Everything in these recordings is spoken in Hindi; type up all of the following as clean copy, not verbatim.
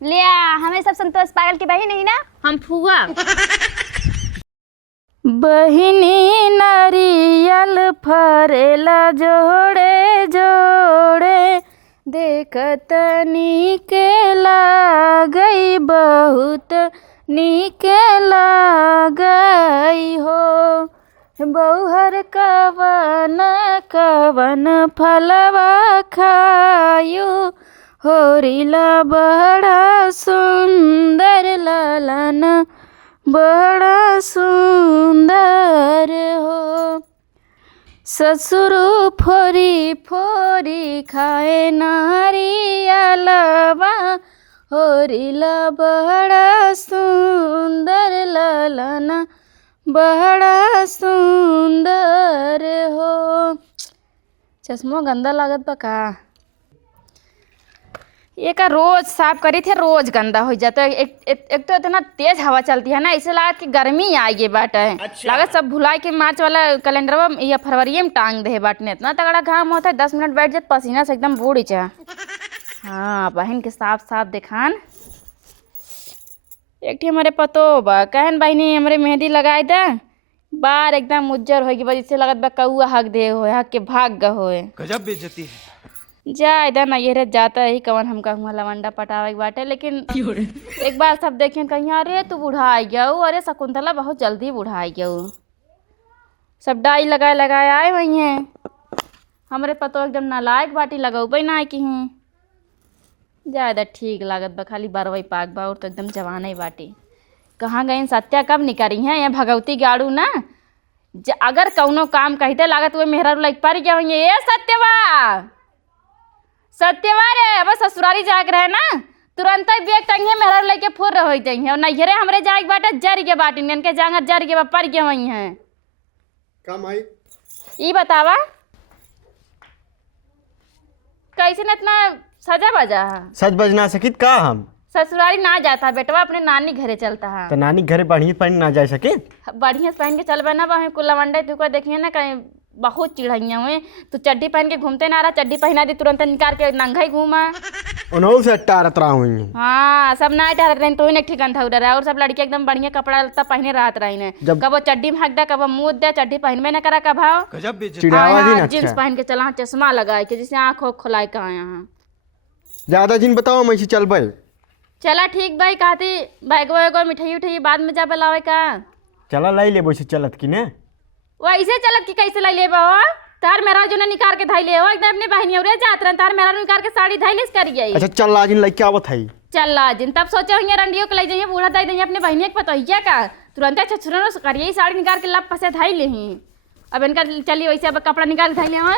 लिया हमें सब संतोष पागल की बहन नहीं ना, हम फुआ। बहिनी नारियल फरेला जोड़े जोड़े, देखत नीक लागई बहुत नीक लागई हो। बौहर कवन कवन फलवा खायु, होरिला बड़ा सुंदर ललन बड़ा सुंदर हो। ससुर फोरी फोरी खाए नारियलवा, होरिला बड़ा सुंदर ललन बड़ा सुंदर हो। चश्मा गंदा लागत बा का? ये का रोज साफ करी थे रोज गंदा हो जाता है। एक तो इतना तेज हवा चलती है ना, इसे लागत कि गर्मी आ गई बाटे। अच्छा। लागत सब भुलाई के मार्च वाला कैलेंडर या फरवरी में टांग दे बाटने। इतना तगड़ा घाम होता है 10 मिनट बैठ जाते पसीना से एकदम बूढ़ी चा। हाँ बहन के साफ साफ दिखान। एक ठी हमारे पतो बा कहन बहनी हमारे मेहंदी लगाए दे, बार एकदम उज्जर होगी वजह से लगत बा कौआ हक दे हो हक के भाग ग होए। गजब बेइज्जती है। जा इधर ना ये जाता ही कवन हमका हुआ लवंडा पटावे बाटे। लेकिन एक बार सब देखें कहीं अरे तू बुढ़ा गया, अरे शकुंतला बहुत जल्दी बुढ़ा गया। सब डाई लगाए लगाए आए वही हैं। हमारे पतो एकदम नालायक बाटी लगौबे ना कि हूँ ज़्यादा ठीक लागत बा, खाली बरवई पाक बा और तो एकदम जवान ही बाटी। कहाँ गई सत्या कब निकली हैं? यहाँ भगवती गाड़ू ना अगर कौनो काम कहते लागत वो मेहरा लग पर गया होंगे। ये सत्यवा रे अब ससुरारी जाग रहे ना, तुरंत ही बेग टंगे मेहरा लेके फुर रह जाइए और नैहरे हमरे जाग बाटे जर के बाटी इनके जांगर जर के पर गए वही हैं। कम आई ई बतावा कैसे न इतना सजा बजा? सच बजना सकित का हम ससुरारी ना जाता बेटवा, अपने नानी घरे चलता है। तो नानी घरे बढ़िया पहन ना जा सके? बढ़िया से पहन के चल बना वहीं कुल लवंडे तू को देखिए ना कहीं बहुत चिढ़ैया हुए। तू चड्डी पहन के घूमते ना रहा, चड्डी पहना दी तुरंत निकाल के नंगा ही घूमा। उन्हों से टारत रहा हुई। हाँ सब ना टहरत रही तो ही ठिकान था उधर। और सब लड़की एकदम बढ़िया कपड़ा लत्ता पहने रहत रही ने, कब चड्डी में हक दे कब मुँह दे, चड्डी पहनबे न करा कब जींस पहन के चला, चश्मा लगाए के जिसे आँख खोलाए का यहाँ। ज्यादा जिन बताओ मैं चल भाई। चला ठीक भाई कहती बैगो वैगो मिठाई उठाई बाद में जा लावे का। चला लाई ले वैसे चलत की ने वैसे चलत की कैसे लाई ले बाबा? तार मेरा जो ना निकाल के धाई ले हो एकदम अपने बहनी और जात रन तार मेरा निकाल के साड़ी धाई लिस कर गई। अच्छा चल लाजिन लइके आवत है। चल लाजिन तब सोचे होंगे रंडियो के ले जाइए बूढ़ा दाई देंगे अपने बहनी के पता हिया का तुरंत छछुरन करिए साड़ी निकाल के लब पसे धाई ले ही। अब इनका चलिए वैसे अब कपड़ा निकाल के धाई ले हो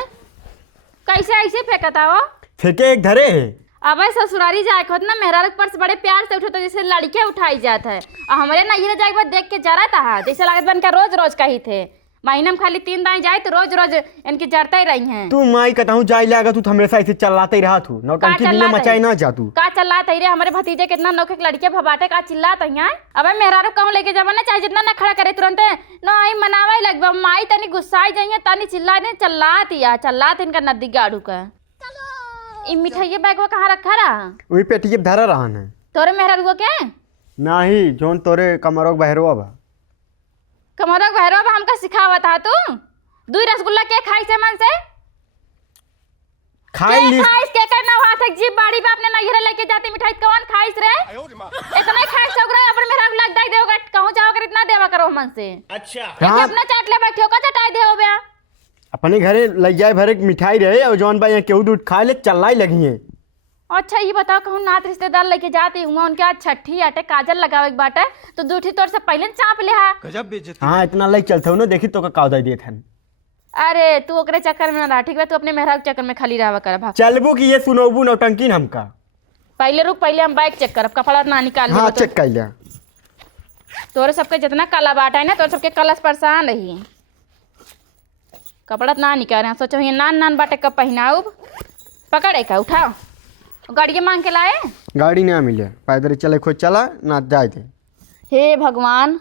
कैसे ऐसे फेंकता हो? फेंके एक धरे है। अब ससुरारी जाए खुद ना मेहरा पर्स बड़े प्यार से उठे तो जैसे लड़के उठाई जाता है और हमारे ना ये जाए बाद देख के जरा था जैसे लागत बन का रोज रोज का ही थे। महीना में खाली 3 दाएं जाए तो रोज रोज इनकी जरता ही रही हैं। तू माई कहता जाए लागा तू हमेशा ऐसे चलाते ही रहा तू नौटंकी बिना मचाई ना जा तू का चलात रे हमारे भतीजे कितना नौके लड़के भबाटे का चिल्लात है। अब मेहरा कहूँ लेके जावा ना चाहे जितना ना खड़ा करे तुरंत नहीं मनावे लग माई तनी गुस्साई जाइए तनी चिल्ला दे चल्लात इनका नदी गाड़ू का। ई मिठाई बैगवा कहाँ रखा रहा? वही पेटिए धरा रहा है तोरे मेहरा रुआ के नहीं जोन तोरे कमरों बहरो बा कमरों बहरो बा हमका सिखावा था तू। 2 रसगुल्ला के खाई से मन से खाई ली के करना हुआ था जीप बाड़ी पे अपने नैहरे लेके जाती मिठाई कौन खाइस रे? इतना खाइस हो रहा अपन मेरा लग दाई देओगा कहूं जाओ कर इतना देवा करो मन से। अच्छा अपना चाट ले बैठो का चटाई देओ बे अपने घरे लग जाए भरे मिठाई रहे और जौन भाई केहू दूध खाए ले चलाई लगी है। अच्छा ये बताओ कहूँ नात रिश्तेदार लेके जाती हूँ उनके आज छठी आटे काजल लगावे के बाटे तो दूठी तोर से पहले चाप ले हा। गजब बेइज्जती। हाँ इतना लग चलते हो ना देखी तो का काउदा देत हन। अरे तू ओकरे चक्कर में ना रहा ठीक है, तू अपने मेहरा के चक्कर में खाली रहवा कर भा चलबू कि ये सुनोबू नौटंकी हमका। पहले रुक पहले हम बाइक चेक करब कपड़ा ना निकाल। हाँ चेक कर लिया। तोरे सबके जितना काला बाटा है ना तोरे सबके कलश परेशान रही कपड़ा ना निकाल रहे सोचो ये नान नान बाटे कब पहनाऊ पकड़े का उठाओ गाड़ी मांग के लाए। गाड़ी ना मिले पैदल चले खोज चला ना जाए थे। हे भगवान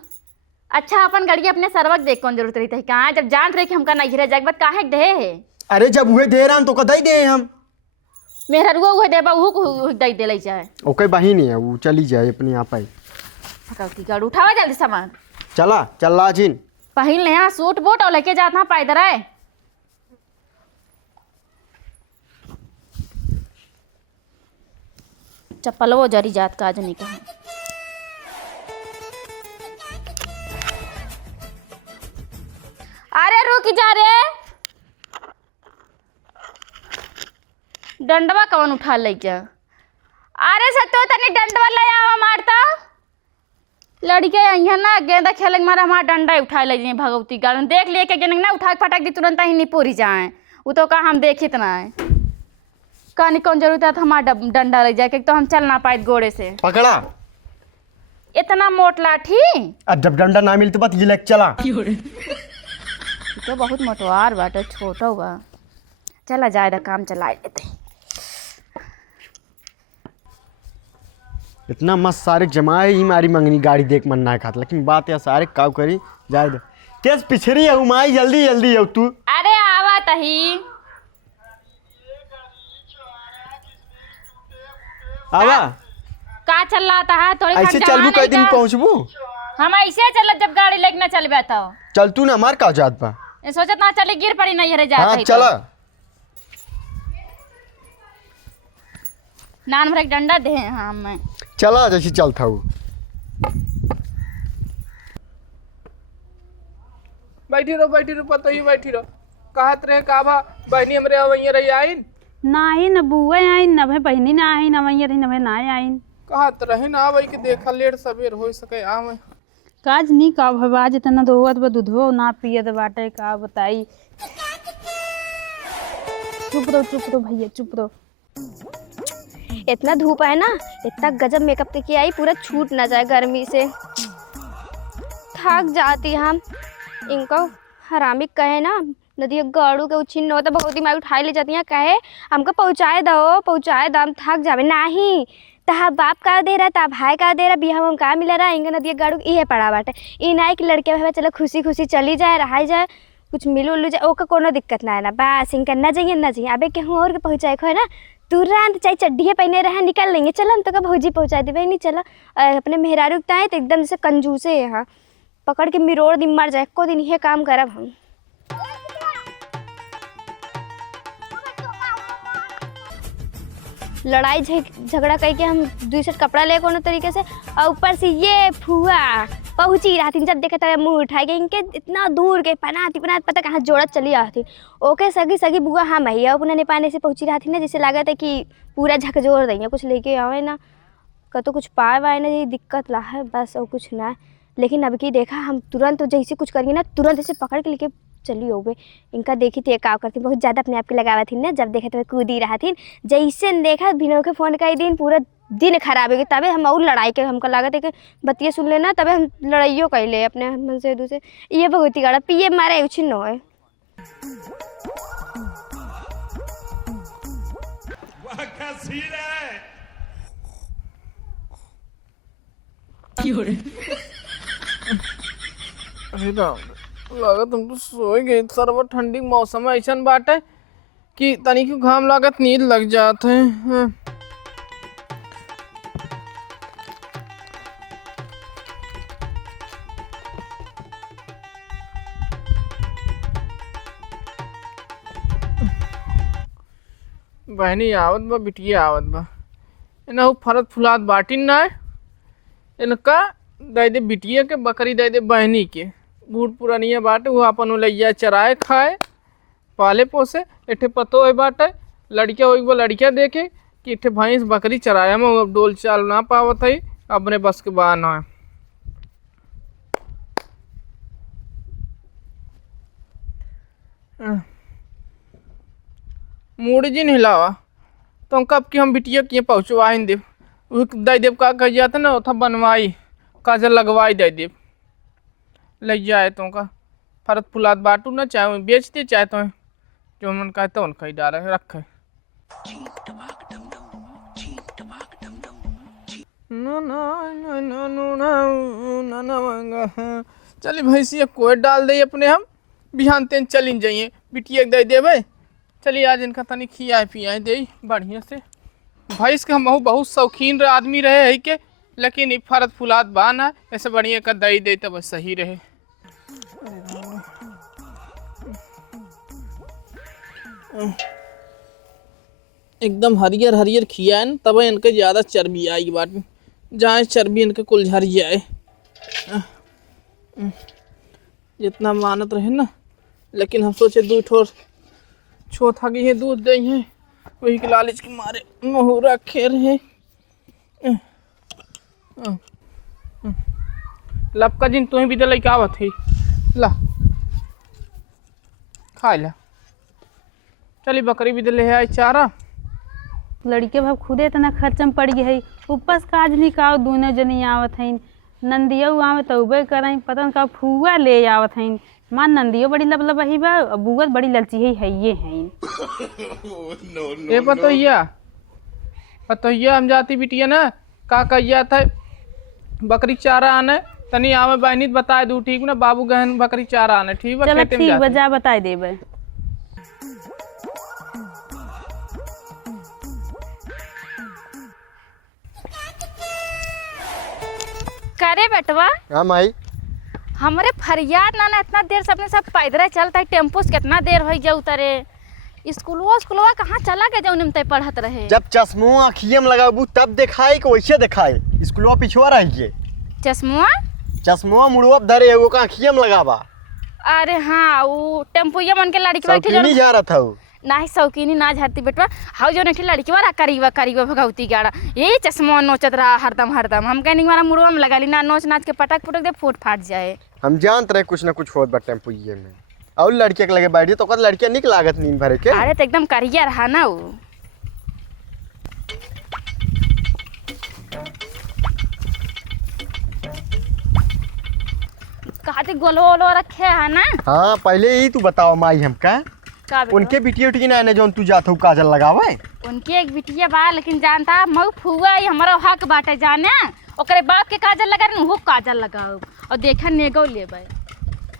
अच्छा अपन गाड़ी अपने सरवक देख कौन जरूरत रही थी कहाँ जब जान रहे कि हमका नहीं जाए बात काहे दे है। अरे जब हुए दे रहा तो कदई दे हम मेरा रुआ हुआ दे बहू को दे दे ले जाए। ओके बहिन है वो चली जाए अपने आप आई। फकौती गाड़ उठावा जल्दी सामान। चला चल ला जिन पहिन ले यहाँ सूट बूट और लेके जाता पैदल है। चप्पल वो जरी जात का आज नहीं कहा। अरे रुक जा रे, डंडवा कौन उठा ले क्या? अरे सतो तनी डंडवा ले आओ मारता लड़के यहाँ ना गेंदा खेले मारा हमारा डंडा उठा ले जाए भगवती गार्डन देख लिए के गेंदा ना उठा के फटाक दी तुरंत ही नहीं पूरी जाए। वो तो कहा हम देखे इतना है कहानी कौन जरूरत है हमारा डंडा ले जाए तो हम चल ना पाए घोड़े से। पकड़ा इतना मोट लाठी। अब जब डंडा ना मिलते बात ये लेके चला। तो बहुत मोटवार बाटे छोटा हुआ। चला जाए काम चलाए लेते। इतना मस्त सारे जमाए ही मारी मंगनी गाड़ी देख मन ना खात लेकिन बात या सारे काव करी जाए दे केस पिछड़ी है उमाई जल्दी जल्दी है तू। अरे आवा तही आवा का चल रहा था थोड़ी ऐसे चलबू कई दिन पहुंचबू। हम ऐसे चल जब गाड़ी लेके ना चलबे तो चल तू ना मार का जात बा सोचत ना चले गिर पड़ी नहीं रे जात हाँ है चला नान भर एक डंडा दे हाँ मैं चला जैसे चलता हूँ। बैठी रहो पता ही बैठी रहो। कहत रहे का बा बहनी हमरे अवैया रही आइन नाही न बुआ आइन न भाई बहनी ना आइन अवैया रही न भाई ना आइन। कहत रहे ना भाई के देखा लेट सवेर हो सके आवे काज नहीं का भवा जितना दोवत बा दूधो ना पियत बाटे का बताई। चुप रहो भैया चुप रहो। इतना धूप है ना, इतना गजब मेकअप के आई पूरा छूट ना जाए गर्मी से। थक जाती हम इनको हरामी कहे ना नदी गाड़ू के उछिन हो तो भगवती माई उठाई ले जाती हैं कहे हमको पहुँचाए दो हम थक जावे नहीं। तहा बाप का दे रहा ता भाई का दे रहा बिहा हम का मिला रहा इंगा नदी गाड़ू इहे पड़ा बाटे इ ना कि लड़के भाई चलो खुशी खुशी चली जाए रहा जाए कुछ मिलू उलू जाए ओका कोनो दिक्कत ना है ना बस इनका ना जाइए अबे केहूँ और के पहुँचाए खो है ना तुरंत चाहे चड्ढिया पहने रहे निकल लेंगे चलो हम तो का भौजी पहुँचा देवे नहीं चलो अपने मेहरारू ताए तो एकदम से कंजूसे यहाँ पकड़ के मिरोड़ दिन मर जाए को दिन ये काम करब हम। लड़ाई झगड़ा करके हम दूसरे कपड़ा ले कोनो तरीके से और ऊपर से ये फुआ पहुँची रही जब देखे तब मुँह उठाए गए इनके इतना दूर के पनाती पता कहाँ जोड़त चली आती ओके सगी बुआ हाँ भैया अपने नेपाने से पहुँची रही ना जिससे लागत है कि पूरा झकझोर देंगे कुछ लेके आवे ना कतो कुछ पाए वाए ना ये दिक्कत ला है बस और कुछ ना। लेकिन अब की देखा हम तुरंत जैसे कुछ करेंगे ना तुरंत ऐसे पकड़ के लेके चली हो गए। इनका देखी थी काम करती बहुत ज़्यादा अपने आप की लगावा थी ना जब देखा तो कूदी रहा थी जैसे देखा भिनो के फ़ोन का दिन पूरा दिन खराब हो गई तबे हम और लड़ाई के हमको लागत है कि बतिया सुन लेना तबे हम लड़ाइयों कर ले अपने मन से दूसरे ये भगवती गाड़ा पिए मारे उछिन हो है। लागत हम तो सोए गए सर्व ठंडी मौसम है ऐसा बात है कि तनी क्यों घाम लागत नींद लग जाते हैं। बहनी आवत बा बिटिया आवत बा इना फरत फुलात बाटिन ना इनका दे दे बिटिया के बकरी दे दे बहनी के बूढ़ पुरानिया बाटे वो अपन लैया चराए खाए पाले पोसे इठे पतो है बाटे लड़किया हो वो लड़किया देखे कि इठे भैंस बकरी चराया में अब डोल चाल ना पावत है अपने बस के बाहर ना है। मूड जी नहीं हिलावा तो कब कि हम बिटिया किए पहुँचवा देव दे देव का कह जाता ना उथा बनवाई काजल लगवाई दे देव ले जाए तो का फरत फुलात बाटू ना चाहे बेचते चाहे तो जो मन कहते उन कहीं डाले रखे चलिए भैंसिया कोई डाल दे अपने हम बिहान तेन चलिन जाइए बिटिया दे देवे चलिए आज इनका तनी खियाए पियाए दे बढ़िया से। भैंस के हम बहुत शौकीन आदमी रहे है के, लेकिन फरत फुलात बा ना, ऐसे बढ़िया का दही दे तब सही रहे। एकदम हरियर हरियर खियाए न, तब इनके ज़्यादा चर्बी आई बात में, जहाँ चर्बी इनके कुल झर जाए। जितना मानत रहे ना, लेकिन हम सोचे दूध ठोर छोथा गई है दूध दे हैं, वही के लालच के मारे महुरा खे रहे। लपका जिन तुम्हें भी दिलाई का आवत है, ला खा ला। चली बकरी भी दिले है आई चारा। लड़के भाव खुदे इतना खर्चम पड़ गई है, ऊपर से काज नहीं का दोनों जनी आवत हैं। नंदिया आवे तो उबे कराई, पता नहीं का फुआ ले आवत हैं। माँ नंदियो बड़ी लब ही बा, बुआ बड़ी ललची है ये हैं। ये पतोहिया हम जाती बिटिया ना का कहिया था बकरी चारा आने, तनी आवे बहनी बताए दू ठीक ना, बाबू गहन बकरी चारा आने ठीक बा। चलो ठीक बजा बताए देबे। करे बेटवा हाँ माई। हमरे फरियाद ना इतना देर से अपने सब पैदल चलता है, टेम्पो से कितना देर हो जाऊ तरे। स्कूलवा कहाँ चला गया जौन में पढ़त रहे। जब चश्मो आँखिए में लगाबू तब दिखाई कि वैसे दिखाई, स्कूलवा पिछुआ रहिए। चश्मो मुड़वा धरे एगो का आँखिए में लगाबा। अरे हाँ वो टेम्पोया मन के लड़की बैठी शौकीनी जा रहा था वो। नाही शौकीनी ना झारती बेटवा, हाउ जो नेठी लड़की वाला करीबा भगवती गाड़ा ये चश्मा नोचत रहा हरदम। हम कहनी हमारा मुड़वा में लगा ली ना, नोच नाच के पटक दे फूट फाट जाए। हम जानते रहे कुछ ना कुछ होत बा टेम्पुए में, और लड़के के लगे बैठी तो लड़किया निक लागत नींद भरे के। अरे तो एकदम करिया रहा ना वो। कहते गोलो रखे है ना। हाँ पहले ही तू बताओ माई हमका, उनके बिटिया उठी ना ने जौन तू जात हो काजल लगावे। उनके एक बिटिया बा, लेकिन जानता मऊ फुआ हमारा हक बाटे जाने, ओकरे बाप के काजल लगा रहे वो काजल लगाओ और देखा नेगो लेबे।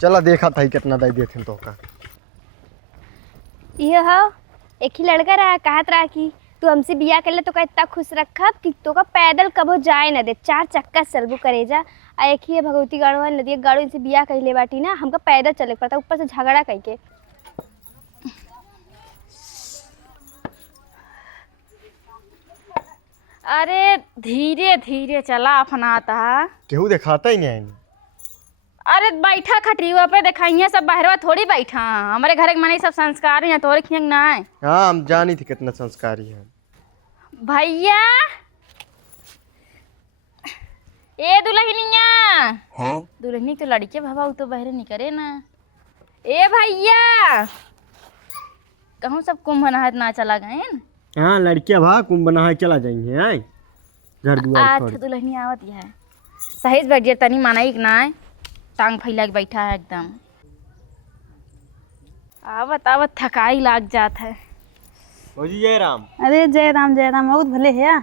चला देखा था कितना दे देथे तो का। ये हो एक ही लड़का रहा, कहत रहा कि तू हमसे बिया कर ले तो का इतना खुश रखब कि तो का पैदल कबो जाए न दे, 4 चक्का चलबू करे जा। आ एक ही भगवती गाड़ो नदी गाड़ो इनसे बिया कर ले बाटी ना, हमका पैदल चले पड़ता, ऊपर से झगड़ा करके। अरे धीरे धीरे चला अपनाता। केहू दिखाता ही नहीं। अरे बैठा खटियुआ पे दिखाइए, सब बाहरवा थोड़ी बैठा, हमारे घर के माने सब संस्कार हैं, तोरे खियंग ना है। हाँ हम जानी थी कितना संस्कारी है। भैया ए दुल्हनिया। हाँ? दुल्हनी तो लड़के भवा तो बहरे नहीं करे ना। ए भैया कहूँ सब कुंभ नहात ना चला गए। हाँ लड़किया भा कुंभ बना चला जाएंगे आए घर दुआर छोड़। दुल्हनी आवत है सहेज बैठ जे तनी मानाई ना है, टांग फैला के बैठा है एकदम। आवत थकाई लाग जात है। भौजी जय राम। अरे जय राम बहुत भले है।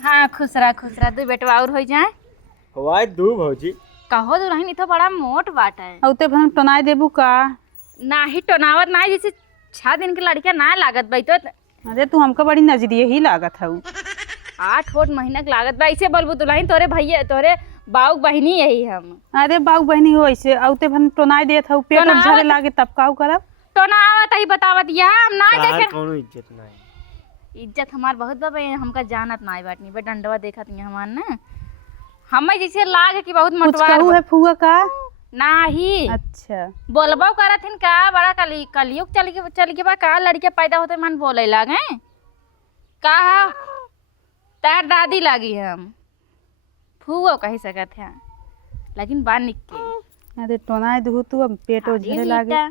हाँ खुश रहा दू बेटवा और हो जाए। हवाई दू भौजी कहो दुल्हन तो बड़ा मोट बाट है। औते हम टोनाए देबू का ना ही टोनावत ना जैसे 6 दिन के लड़किया ना लागत भाई तो। अरे तू हमका बड़ी नजरिए ही लागत है। 8 महीना के लागत बा, ऐसे बोलबू दुल्हन तोरे भैया तोरे बाऊ बहनी यही हम। अरे बाऊ बहनी हो ऐसे औते हम टोनाए देत हूँ, पेट झरे लागे तब काऊ करब। टोनावत ही बतावत या हम ना देखे। कोनो इज्जत नहीं। इज्जत हमार बहुत बा, हमका जानत ना बाटनी बे डंडवा देखत नहीं हमार ना। हमें जैसे लाग कि बहुत मटवा है फुआ का नाही। अच्छा बोलबा करत हिन का बड़ा कलियुग चल के बा का लड़के पैदा होते मन बोले लागे का तार दादी लागी हम फुआ कह सकत है, लेकिन बा निक के। अरे टोनाए दहु तू अब पेट झरे लागे।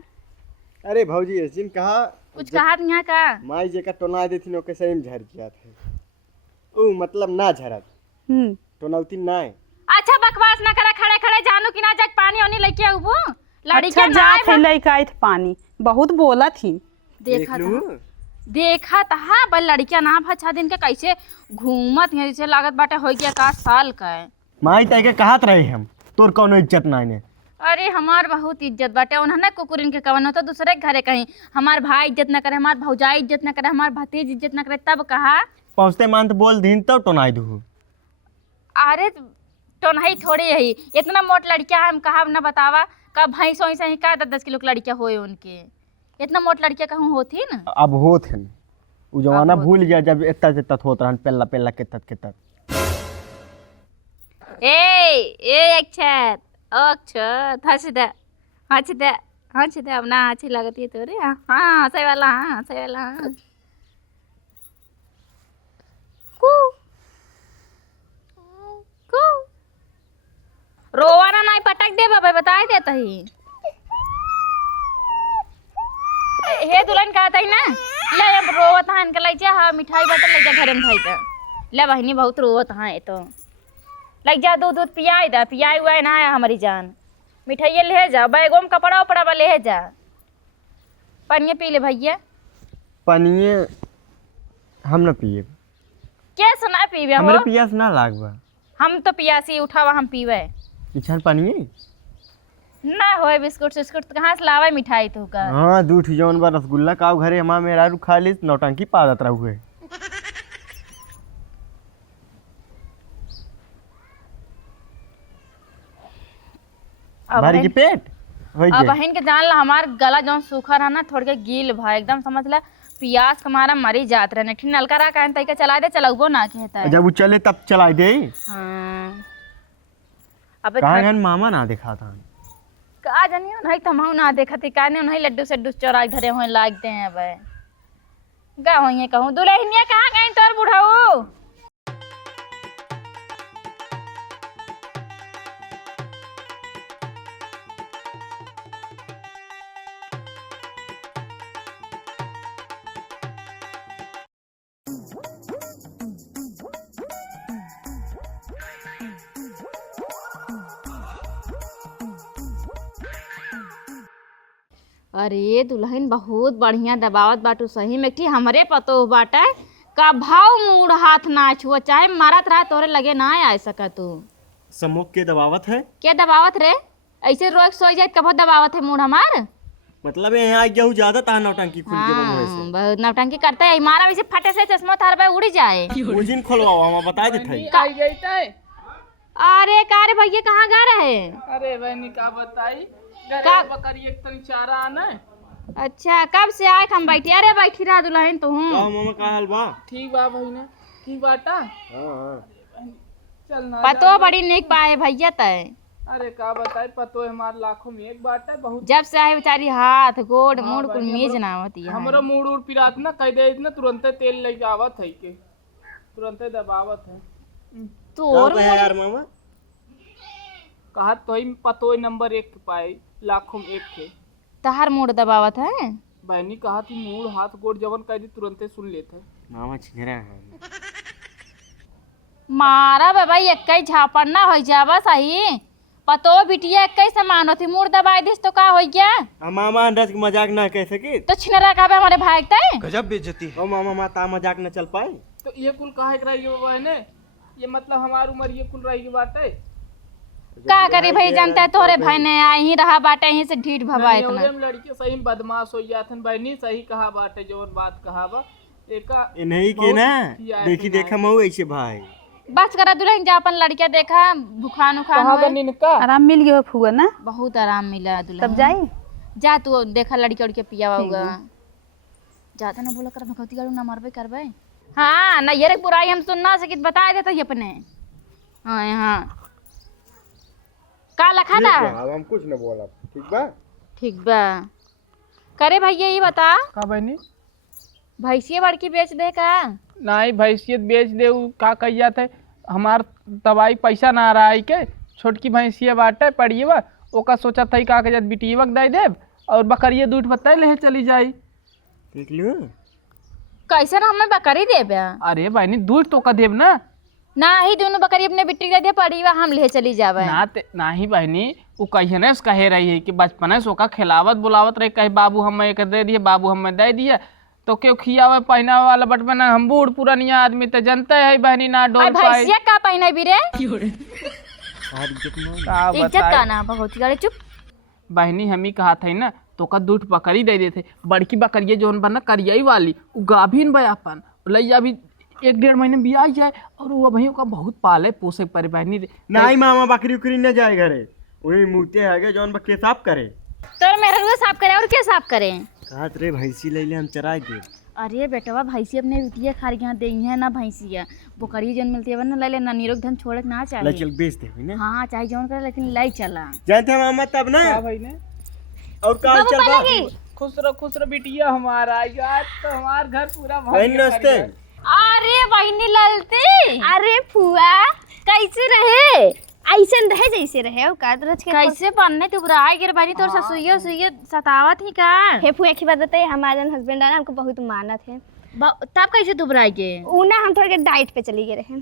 अरे भौजी ऐसिन कहा कुछ कहा यहाँ का माई जे का टोना देथिन ओके सही में झर गया था। ओ मतलब ना झरत टोनौती ना है। अच्छा बकवास ना करे, खड़े खड़े जानू कि ना जग पानी ओनी लेके आबू लड़की अच्छा ना जात है लइका आइत पानी बहुत बोला थी। देखा था बल लड़किया ना 6 दिन के कैसे घूमत है, जैसे लागत बाटे हो गया का साल का है। माई तय के कहत रहे हम तोर कोनो इज्जत ना ने। अरे हमार बहुत इज्जत बाटे उन्हें कुकुरिन के कवन होता दूसरे के घरे कहीं हमार भाई इज्जत न करे हमार भौजाई इज्जत न करे हमार भतीज इज्जत न करे तब कहा पहुँचते मान तो बोल दीन तो टोनाई दू। अरे तो नहीं थोड़ी यही इतना मोट लड़किया हम कहा न बतावा कब भैंस वैसे ही का 10 किलो की लड़किया होए उनके इतना मोट लड़किया कहूँ होती न। अब होत है उ जमाना भूल गया जब इतना जितना होत रहन पेल्ला पेल्ला के तक ए अक्षत अक्षत हंस दे अब ना अच्छी लगती है तोरे हाँ सही वाला हाँ सही वाला हाँ कू कू रोवाना नहीं पटक दे बाबा बताए देता ही हे दुल्हन कहता ही ना ले अब रोवत हाँ इनका लग जा हाँ मिठाई बटन लग जा घर में भाई का ले बहनी बहुत रोवत हाँ तो लग जा दूध पियाई दा पियाई हुआ है ना हमारी जान मिठाइया ले जा बैगों में कपड़ा उपड़ा ले जा पानी पी ले भैया पानी हम न पिए कैसे ना पीवे हमरे हो पियास ना लागबा हम तो पियासी उठावा हम पीवे इछन पानी ना होए बिस्कुट सिस्कुट तो कहाँ से लावे मिठाई तो का हाँ दूठ जौन बा रसगुल्ला काऊ घरे हमा मेरा रू खा ली नौटंकी पादत रहुए भारी के पेट अब बहन के जान ला हमार गला जौन सूखा रहा ना थोड़ के गील भाई एकदम समझ ला पियास हमारा मरी जात रहे ठीक नलका रहा कहन तई के चला दे चलाऊबो ना कहता है जब वो चले तब चलाई दे। हाँ अब कहाँ गन मामा ना दिखा था का जानियो नहीं तमहु ना देखती काने नहीं लड्डू सड्डू चौरा धरे होए लागते हैं अब गा होइए कहूं दुल्हनिया कहाँ गई तोर बुढ़ाऊ अरे दुल्हन बहुत बढ़िया दबावत बाटू सही में कि हमरे पतो बाटे का भाव मूड हाथ ना छुआ चाहे मारत रहा तोरे लगे ना आ सका तू सम्मुख के दबावत है क्या दबावत रे ऐसे रोज सोई जाए कब दबावत है मूड हमार मतलब यहाँ गेहूँ ज्यादा ता नौटंकी खुल के मुंह से बहुत नौटंकी करता है मारा वैसे फटे से चश्मा थार पे उड़ जाए वो जिन खोलवाओ हम बता देते आई गई ताई अरे का रे भैया कहाँ गा रहे अरे बहनी का बताई का बकरी एक तनी चारा आना अच्छा कब से आए हम बैठे अरे बैठी रहा दुल्हन तू मामा का हाल बा ठीक बा बहनी ठीक बाटा चल ना पतो बड़ी निक पाए भैया तय अरे का बताए पतो हमार लाखों में एक बात है बहुत जब से आए बेचारी हाथ गोड़ मुड़ कुल मेज ना होती है हमरा मूड उड़ पिरात ना कह दे ना तुरंत तेल लेके आवत है के तुरंत दबावत है तो और यार मामा कहा तो ही पतो नंबर 1 पाए लाखों में एक थे तहार मुड़ दबावत है बहनी कहा थी मूड हाथ गोड़ जवन कह दी तुरंत सुन लेते मामा छिंगरा है मारा बाबा एक झापड़ ना हो जावा सही पतो बिटिया एक समान होती मुड़ दबाई दिस तो का हो गया मामा अंदाज मजाक ना कह सके तो छिनरा का हमारे भाग तय गजब बेइज्जती ओ मामा माता मजाक न चल पाए तो ये कुल कहा रही बाबा ने ये मतलब हमारी उम्र ये कुल रही बात है का करी भाई जानता है तोरे भाई ने आई ही रहा बाटे यहीं से ढीठ भवा इतना लड़की सही बदमाश हो जाथन बहनी सही कहा बाटे जोन बात कहा बा एका नहीं के ना देखी देखा मऊ ऐसे भाई बस करा दुल्हन जा अपन लड़किया देखा भुखान उखान होए। आराम मिल गया फुआ ना बहुत आराम मिला दुल्हन तब जाई जा तू देखा लड़की उड़के पिया होगा ज्यादा ना बोला कर भगवती गाड़ू ना मरबे करबे हाँ ना ये बुराई हम सुन ना सकित बता देता ही अपने हाँ यहाँ का लखा था अब हम कुछ न बोला ठीक बा करे भैया ये बता का बहनी भैंसिया बड़की बेच दे का नहीं भैंसियत बेच दे का कही जात है हमार दवाई पैसा ना रहा है के छोटकी भैंसिया बाटे पड़िए बा ओका सोचा था का कह बिटिया दे देव और बकरिया दूध बताए ले चली जाई देख लियो कैसे ना हमें बकरी देबे अरे बहनी दूध तो का देव ना ना ही दोनों बकरी अपने बिट्टी दे दे पड़ी बा हम ले चली जावे ना ही बहनी वो कही ने कहे रही है कि बचपन से ओका खिलावत बुलावत रहे कहे बाबू हमें एक दे दिए बाबू हमें दे दिए तो क्यों खियावे पहनावे वाला बचपन हम बूढ़ पुरानिया आदमी तो जनते है बहनी ना डोल पाए भैंसिया का पहने भी रे इज्जत इज्जत का ना बहुत गाड़ी चुप बहनी हम ही कहा था ना तो का दूध बकरी दे देते। बड़की बकरिया जो बना करियाई वाली वो गाभिन बा अपन लैया अभी 1-1.5 महीने भी आ जाए और वो वही का बहुत पाले पोसे पर बहनी नहीं मामा बकरी उकरी न जाए घरे वही मूर्ति है जौन बके साफ करे तो मेरा रुआ साफ करे और क्या साफ करें? कहत रे भैंसी ले ले हम चराए दे। अरे बेटवा भैंसी अपने बिटिया खा रही दे है ना भैंसिया बकरी जन मिलती है ना ले ले ना निरोग धन छोड़क ना ले चाहिए। चल बेच दे ना। हाँ चाहे जौन करे लेकिन लाई चला जानते हैं मामा तब ना भाई ने और काल चल बा खुश रहो बिटिया हमारा यार तो हमार घर पूरा बहन नमस्ते। अरे बहनी ललती अरे फुआ कैसे रहे? ऐसे रहे जैसे रहे और का रच के कैसे बनने तू बुराई गिर बनी तोर ससुइया सुइया सतावत ही का हे फुआ की बात बताइए हमारे हस्बैंड है ना हमको बहुत मानत है तब कैसे तू बुराई के उना हम थोड़ा के डाइट पे चली गए रहे।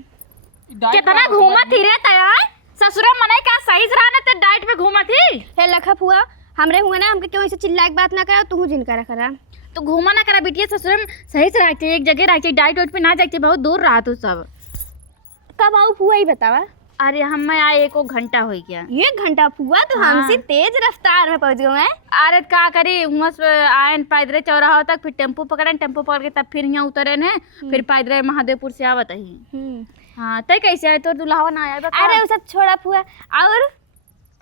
कितना घूमत ही रे तयार ससुरा मने का सही रहा ना ते डाइट पे घूमत ही हे लखा फुआ हमरे हुआ ना हमके क्यों ऐसे चिल्ला के बात ना करा तू जिन करा करा तो घूमा ना करा बिटिया ससुर में सही से रखते एक जगह रखते डाइट वाइट पे ना जाते बहुत दूर रहा तू सब। कब आओ फुआ ही बतावा। अरे हम आए 1 घंटा हो गया 1 घंटा फुआ तो हमसे तेज रफ्तार में पहुंच गए हैं। अरे का करी हुआ आए पैदरे चौराहा तक फिर टेम्पो पकड़े टेम्पो पकड़ के तब फिर यहाँ उतरे ने फिर पैदरे महादेवपुर से आवत ही। हाँ तय कैसे आए तो दुल्हा ना आया अरे वो सब छोड़ा फुआ और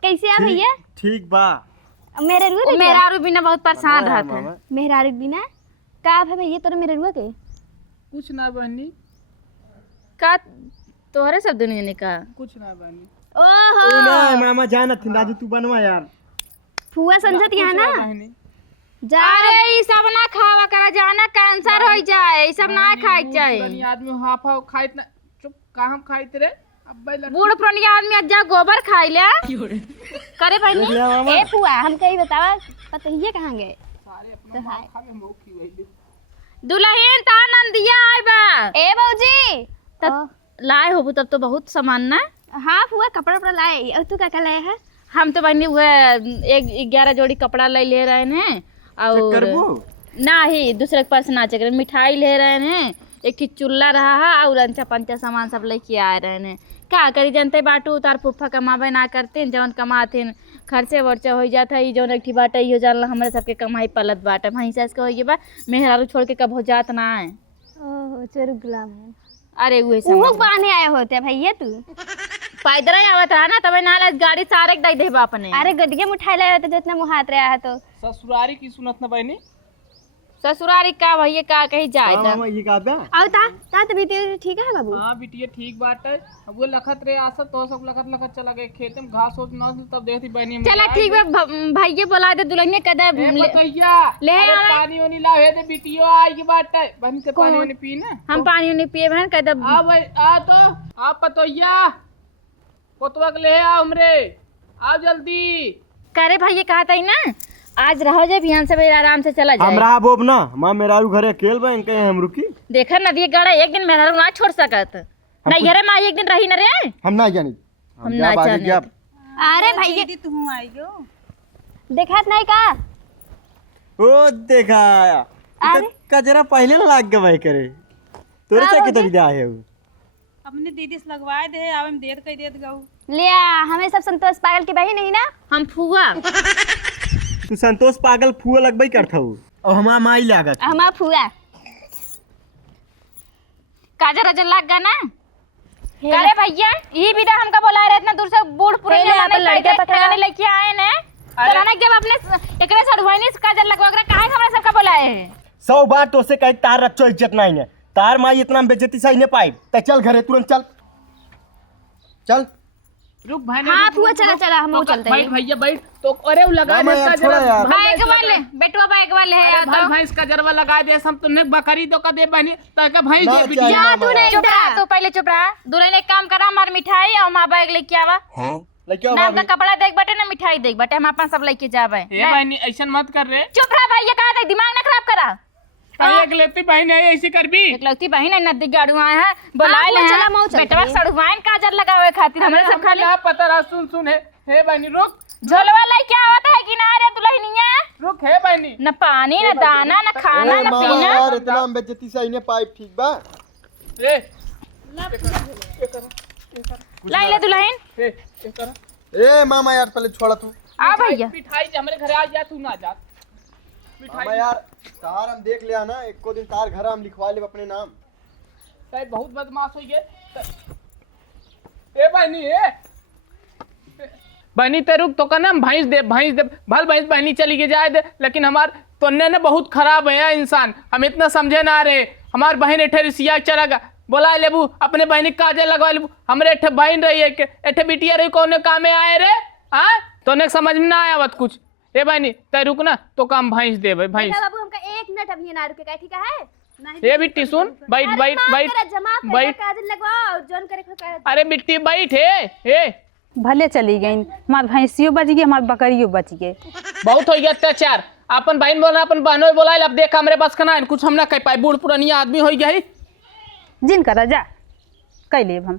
कैसे आ भैया? ठीक बा मेरे रुआ मेरा आरू बिना बहुत परेशान रहा था मेरा रुआ बिना का है भैया तोरे मेरे रुआ के कुछ ना बहनी का तोहरे सब दुनिया ने का कुछ ना बहनी ओहो ना मामा जाना थी राजू तू बनवा यार फुआ समझत यहाँ ना बहनी जा अरे ई सब ना खावा करा जाना कैंसर हो जाए ई सब ना खाए जाए बहनी आदमी हाफा खाइत ना चुप का हम खाइत रे अब भाई बूढ़ पुरानिया आदमी अज्जा गोबर खाई ले करे पहले ए फुआ हम कहीं बतावा पता ही कहाँ गए सारे अपना मां खा में मुंह की वही दुल्हन ता नंदिया आए बा ए बौजी तब लाए होबू तब तो बहुत सामान ना। हाँ फुआ कपड़ा उपड़ा लाए और तू क्या क्या लाया है? हम तो बहनी हुए 11 जोड़ी कपड़ा ले रहे हैं और ना ही दूसरे के पास ना चक्कर मिठाई ले रहे हैं एक चूल्हा रहा है और अंचा पंचा सामान सब लेके आ रहे हैं का करी जनते बाटू उतार फुफ्फा कमावे ना करते जौन कमाते खर्चे वर्चा हो जाता है जौन एक बाटे इहो जानला हमारे सबके कमाई पलत बाटे वहीं से इसके हो बा मेहरारू छोड़ के कब हो जात ना है। ओह चोर गुलाम है। अरे वो वो बाने आए होते भैया तू पैदल आवत रहा ना तबे ना गाड़ी सारे दे दे अपने। अरे गदगे मुठाई लाए होते जो इतना मुहात रहा है तो ससुरारी की सुनत ना बहनी ससुरारी का भैया का कहीं जाए मामा ये का बा और ता तबीयत ठीक है बाबू? हाँ बिटिया ठीक बात है अब वो लखत रे आसत तो सब लखत चला गए खेत में घास होत ना तब देखती बहनी चला ठीक है भैया बोला दे दुल्हनिया कदे बताइया ले आवे। पानी वानी लावे दे बिटियो आई की बात है बहनी से पानी वानी पी ना हम पानी नहीं पिए बहन कदे आ भाई आ तो आप पतोइया कोतवा के ले आ हमरे आओ जल्दी करे भैया कहा था ना आज रहो जब बिहान सवेरे आराम से चला जाए। हमरा बोब ना मां मेरा घरे अकेले बन कहीं हम रुकी देखा नदी गड़ा एक दिन मेहरा ना छोड़ सकत नहीं घरे मां एक दिन रही न रे हम ना जानी हम ना जाने। अरे भैया तू आई गो देखा नहीं का ओ देखा अरे कजरा पहले ना लाग गए भाई करे तोरे से कितना विदा है वो अपने दीदी से लगवाए दे आवे में देर कई देत गऊ लिया हमें सब संतोष पागल की बही नहीं ना हम फुआ तू संतोष पागल फुआ लगबई करत हूं और हमार माई लागत हमारा फुआ काजर रजल लग गया ना करे भैया ये विदा हमका बोला रहे इतना दूर से बूढ़ पुराने अपन लड़के पकड़ा लेके आए ने कराने जब अपने एकरे सड़वाइनी से काजर लगवा के काहे हमरा सबका बोलाए है 100 बार तो से कहीं तार रखो इज्जत नहीं है तार माई इतना बेइज्जती सही नहीं पाई त चल घरे तुरंत चल चल रुक भाई हाँ फुआ चला चला हम चलते भाई हैं। भैया बैठ तो अरे वो लगा मामा दे यार, इसका छोड़ा जरा यार। बैग वाले बेटवा बैग वाले है अरे भाई भैंस का जरवा लगा दे हम तुमने बकरी तो का दे बनी ताकि भैंस ना दे चाहिए बिटिया मामा। तू नहीं चुप रहा तू पहले चुप रहा दुल्हन एक काम करा हमार मिठाई और हमार बैग लेके आवा हां लेके आओ ना हमका भाभी कपड़ा देख बटे ना मिठाई देख बटे हम अपन सब लेके जावे ए बहनी ऐसा मत कर रे चुप रहा भैया कहा था दिमाग ना खराब करा एक लेती बहन है ऐसी कर भी एकलौती बहन है नदी गाड़ू आए हैं बुलाए ले चला, मऊ चलते बेटवा हैं। सड़वाइन काजर लगावे खातिर हमरे सब खाली क्या पता रहा सुन है बहनी रुक झोलवा लेके आवत है कि ना रे दुल्हनिया रुक है बहनी न पानी न दाना न खाना ए न मामा पीना यार इतना बेइज्जती सही नहीं पाई ठीक बा ए लाई ले दुल्हन ए कर ए मामा यार पहले छोड़ा तू आ भैया मिठाई जे हमरे घरे आ जा तू ना जा मामा यार तार हम देख लिया ना, एको दिन तार घर हम लिखवा ले अपने नाम। तै बहुत बदमाश हो गए। ए बहनी ते रुक तो का ना भैंस दे भल भैंस बहनी चली के जाए दे, लेकिन हमार तोन्ने ने बहुत खराब है इंसान, हम इतना समझे ना रहे। हमार बहन एठे रिसिया चला बोला लेबू अपने बहनी काजे लगवा लेबू, हमरे एठे बहन रही है एठे बिटिया रही कौन कामे आए रे। हाँ तोने समझ में ना आया कुछ। ए बहनी तै रुक ना तो काम भैंस दे भैंस। बेटा बाबू हमका 1 मिनट अभी ना रुकेगा, ठीक है? ए बिट्टी सुन बैठ बैठ बैठ बैठ। काजल लगवाओ जोन करे कर। अरे बिट्टी बैठ ए भले चली गई, हमार भैंसियों बच गई, हमार बकरियों बच गए। बहुत हो गया अत्याचार। अपन बहन बोला अपन बहनों बोला अब देख हमरे बस का ना कुछ हम ना कह पाए, बूढ़ पुरानी आदमी हो गया। जिन करा जा कह लेब हम।